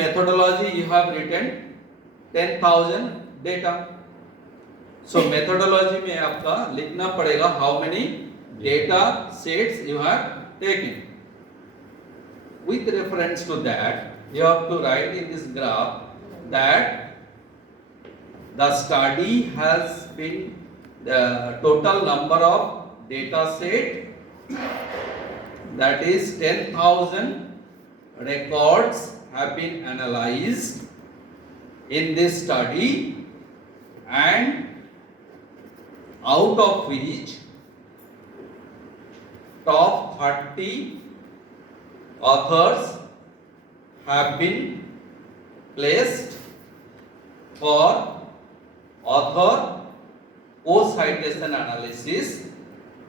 methodology you have written 10,000 data. So methodology में आपका लिखना पड़ेगा how many data sets you have taken. With reference to that, you have to write in this graph that the study has been the total number of data set, that is 10,000 records have been analyzed in this study, and out of which top 30 authors have been placed for author co-citation analysis,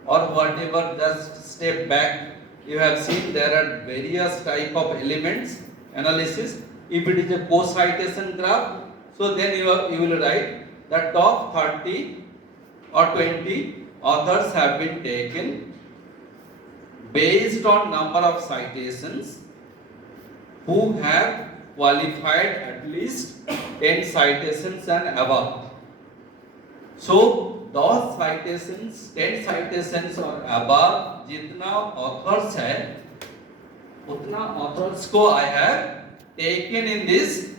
or whatever. Just step back, you have seen there are various type of elements analysis. If it is a co-citation graph, so then you will write the top 30 or 20 authors have been taken based on number of citations who have qualified at least 10 citations and above. So those citations, 10 citations or above, जितना authors है, उतना authors को I have taken in this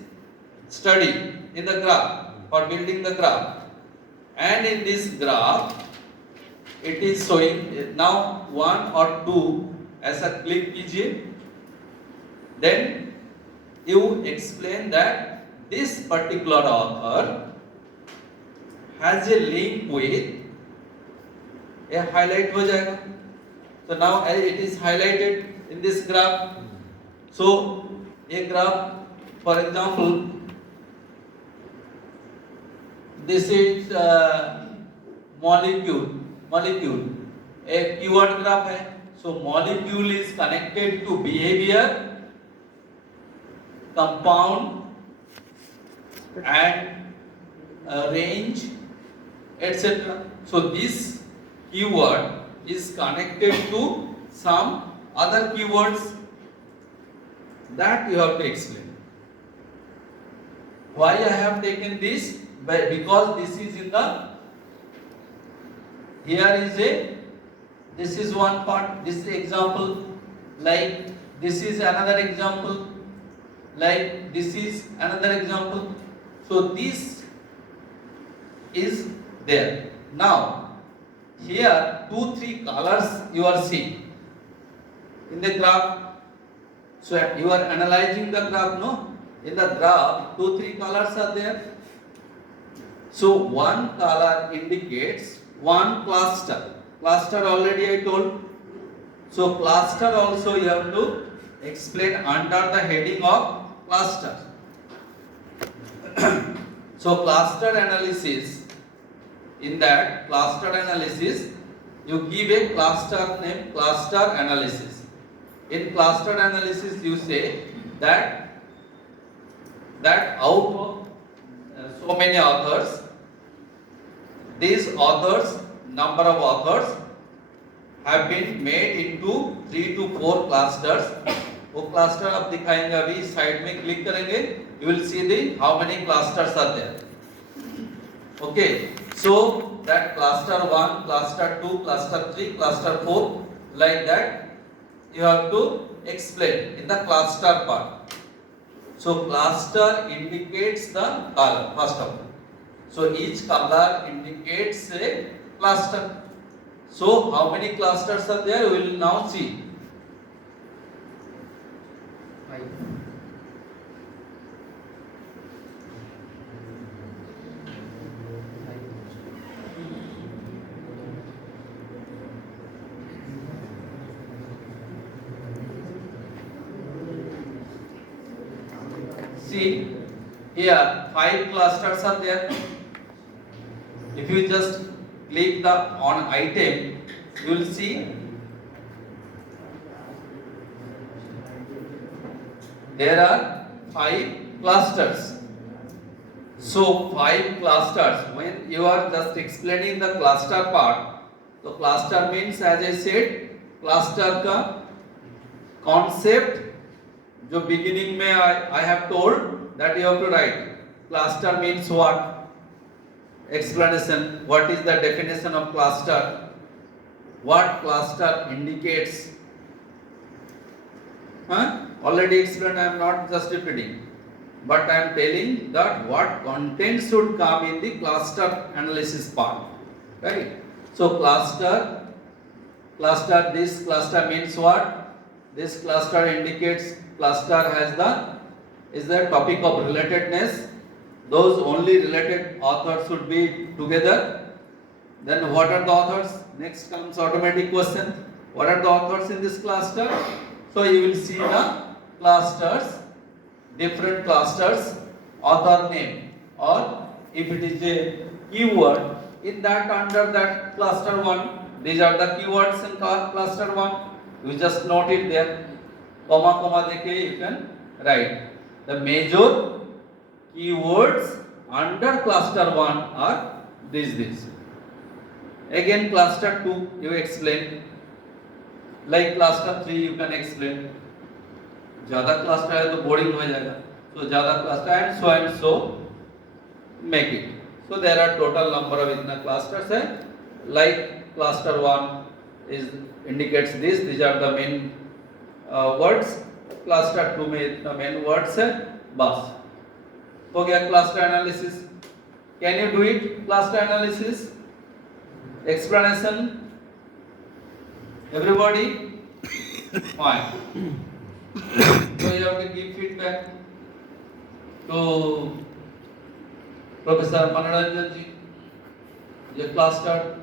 study, in the graph, for building the graph. And in this graph, it is showing now 1 or 2. ऐसा click कीजिए. Then you explain that this particular author has a link with a highlight हो जाएगा. So now it is highlighted in this graph. So a graph, for example, this is molecule. A keyword graph है. So molecule is connected to behavior, compound, and range, etc. So this keyword is connected to some other keywords that you have to explain. Why I have taken this? Because this is in the, this is one part, this is example, like this is another example, like this is another example. So this is there. Now here 2-3 colors you are seeing in the graph. So you are analyzing the graph, no? In the graph 2-3 colors are there. So one color indicates one cluster. Cluster already I told. So cluster also you have to explain under the heading of cluster. So cluster analysis, in that cluster analysis you give a cluster name, cluster analysis. In cluster analysis you say that out of so many authors, these authors, number of authors have been made into 3 to 4 clusters. वो cluster आप दिखाएंगे अभी side में click करेंगे, you will see the how many clusters are there. Okay, so that cluster 1, cluster 2, cluster 3, cluster 4, like that you have to explain in the cluster part. So cluster indicates the color first of all. So each color indicates a cluster. So how many clusters are there? We will now see. 5. See, here 5 clusters are there. If you just click the on item, you will see there are 5 clusters. So 5 clusters. When you are just explaining the cluster part, so cluster means, as I said, cluster का concept जो beginning में I have told that you have to write. Cluster means what? Explanation. What is the definition of cluster? What cluster indicates? Already explained. I am not just repeating, but I am telling that what content should come in the cluster analysis part. Right? So cluster. This cluster means what? This cluster indicates cluster is the topic of relatedness. Those only related authors should be together. Then what are the authors? Next comes automatic question. What are the authors in this cluster? So you will see the clusters, different clusters, author name, or if it is a keyword, in that under that cluster 1, these are the keywords in cluster 1. You just note it there. Comma dekhe you can write. The major keywords under cluster 1 are these. Again cluster 2 you explain. Like cluster 3 you can explain. ज़्यादा cluster है तो boring हो जाएगा. So ज़्यादा cluster and so make it. So there are total number of itna clusters है. Like cluster 1 indicates this. These are the main words. Cluster 2 में इतना main words है. बस हो गया cluster analysis. Can you do it? Cluster analysis. Explanation. Everybody? Fine. So you have to give feedback to Professor Manoranjan ji. The cluster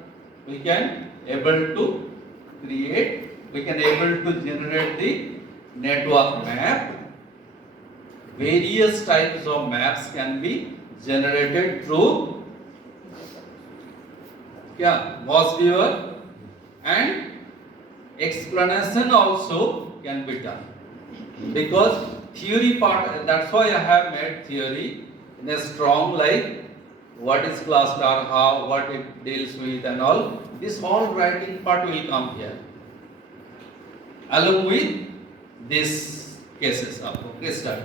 we can able to create. We can able to generate the network map. Various types of maps can be generated through Gauss viewer, and explanation also can be done. Because theory part, that's why I have made theory in a strong, like what is cluster, how, what it deals with and all. This whole writing part will come here along with these cases of case study.